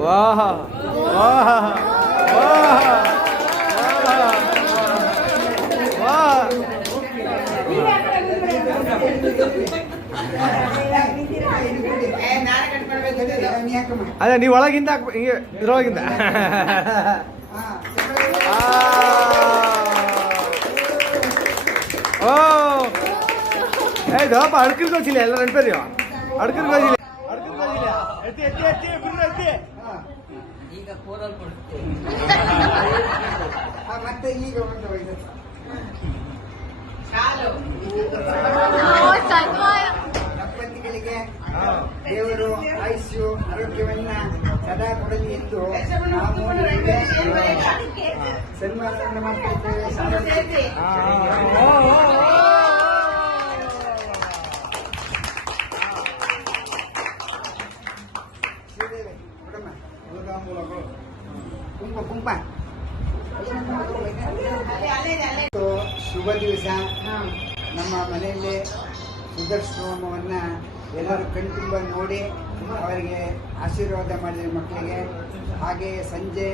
ವಾಹ ವಾಹ ಅದೇ ನೀವು ಒಳಗಿಂದ ಹಿಂಗೆ ಇದ್ರೊಳಗಿಂದ ಓ ಏಪ್ಪ ಅಡ್ಕರ್ಗೆ ಹೋಗಿಲ್ಲ ಎಲ್ಲ ನೆನಪೇರಿ ಅಡ್ಕರ್ಗೆ ಹೋಗಿಲ್ಲ ಎತ್ತಿ ಎತ್ತಿ ಎತ್ತಿ ಬಿಡ್ರಿ ಎತ್ತಿ ಈಗ ಕೋರಲ್ಲಿ ಕೊಡ್ತೀವಿ ಮತ್ತೆ ಈಗ ದಂಪತಿಗಳಿಗೆ ದೇವರು ಆಯುಷ್ಯು ಆರೋಗ್ಯವನ್ನ ಸದಾ ಕೊಡಲಿ ಎಂದು ನಾವು ಸನ್ಮಾನವನ್ನು ಮಾಡ್ತಾ ಇದ್ದೇವೆ. ಕುಂಪ ಶುಭ ದಿವಸ. ನಮ್ಮ ಮನೆಯಲ್ಲೇ ಸುದರ್ಶನ ಹೋಮವನ್ನ ಎಲ್ಲರೂ ಕಣ್ತುಂಬ ನೋಡಿ ಅವರಿಗೆ ಆಶೀರ್ವಾದ ಮಾಡಿದ ಮಕ್ಕಳಿಗೆ, ಹಾಗೆ ಸಂಜೆ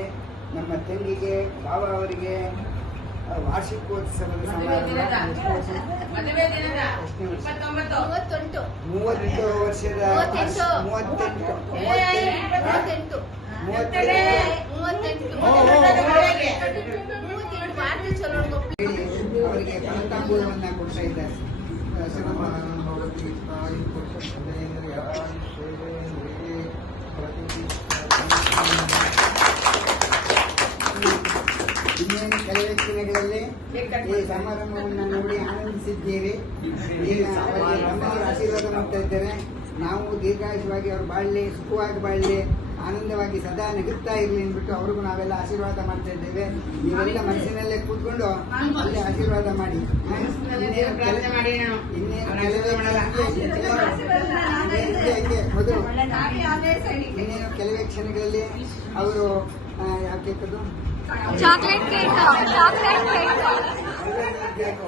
ನಮ್ಮ ತಂಗಿಗೆ ಭಾವ ಅವರಿಗೆ ವಾರ್ಷಿಕೋತ್ಸವದ ಸಮಾರಂಭ 38 ವರ್ಷದ 38 ಅವರಿಗೆ ಫಲತಾಂಬೂಲವನ್ನ ಕೊಡ್ತಾ ಇದ್ದಾರೆ. ಇನ್ನೇನು ಕೆಲವೇ ದಿನಗಳಲ್ಲಿ ಈ ಸಮಾರಂಭವನ್ನು ನೋಡಿ ಆನಂದಿಸಿದ್ದೀರಿ. ಈಗ ಅವರಿಗೆ ನಮ್ಮವರು ಆಶೀರ್ವಾದ ಮಾಡ್ತಾ ಇದ್ದೇವೆ. ನಾವು ದೀರ್ಘಾಯುಷವಾಗಿ ಅವರು ಬಾಳಲಿ, ಸುಖವಾಗಿ ಬಾಳಲಿ, ಆನಂದವಾಗಿ ಸದಾ ನಗುತ್ತಾ ಇರಲಿ ಅಂದ್ಬಿಟ್ಟು ಅವ್ರಿಗೂ ನಾವೆಲ್ಲ ಆಶೀರ್ವಾದ ಮಾಡ್ತಾ ಇದ್ದೇವೆ. ನೀವೆಲ್ಲ ಮನಸ್ಸಿನಲ್ಲೇ ಕೂತ್ಕೊಂಡು ಅಲ್ಲೇ ಆಶೀರ್ವಾದ ಮಾಡಿ. ಇನ್ನೇನು ಕೆಲವೇ ಕ್ಷಣಗಳಲ್ಲಿ ಅವರು ಯಾವ ಕೇಕದು chocolate cake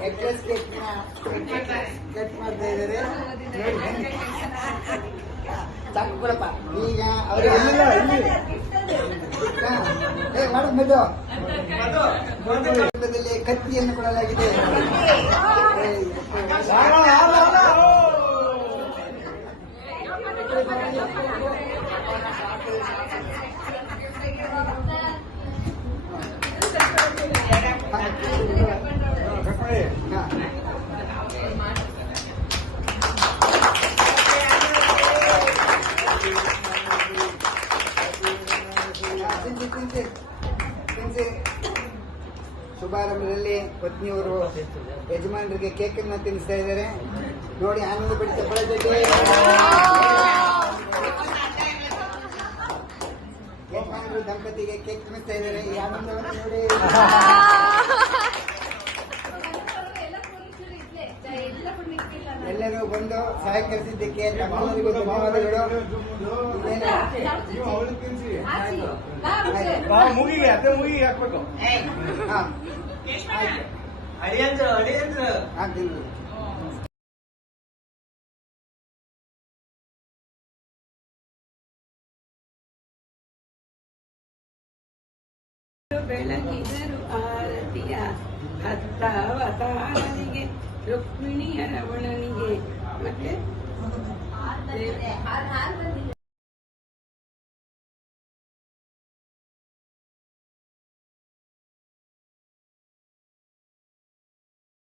eggless cake cut ಮಾಡ್ತಾ ಇದ್ದಾರೆ. ಈಗ ಅವರಿಗೆ ಕತ್ತಿಯನ್ನು ಕೊಡಲಾಗಿದೆ. ಶುಭಾರಂಭದಲ್ಲಿ ಪತ್ನಿಯವರು ಯಜಮಾನರಿಗೆ ಕೇಕ್ ಅನ್ನ ತಿನ್ನಿಸ್ತಾ ಇದ್ದಾರೆ. ನೋಡಿ ಆನಂದ ಪಡಿತ ಯಜಮಾನರು ದಂಪತಿಗೆ ಕೇಕ್ ತಿನ್ನಿಸ್ತಾ ಇದ್ದಾರೆ. ಈ ಆನಂದವನ್ನು ನೋಡಿ ಎಲ್ಲರೂ ಬಂದು ಸಹಕರಿಸಿದ್ದಕ್ಕೆ ತಮ್ಮೆಲ್ಲರಿಗೂ ಧನ್ಯವಾದಗಳು. ಮೂಗಿಗೆ ಅದೇ ಮೂಗಿಗೆ ಹಾಕ್ಬೇಕು. ಆಗ್ತೀನಿ. ಬೆಳಗಿದರು ಆರತಿಯ ಹತ್ತಾವತಾರನಿಗೆ, ರುಕ್ಮಿಣಿಯ ರಮಣನಿಗೆ ಮತ್ತೆ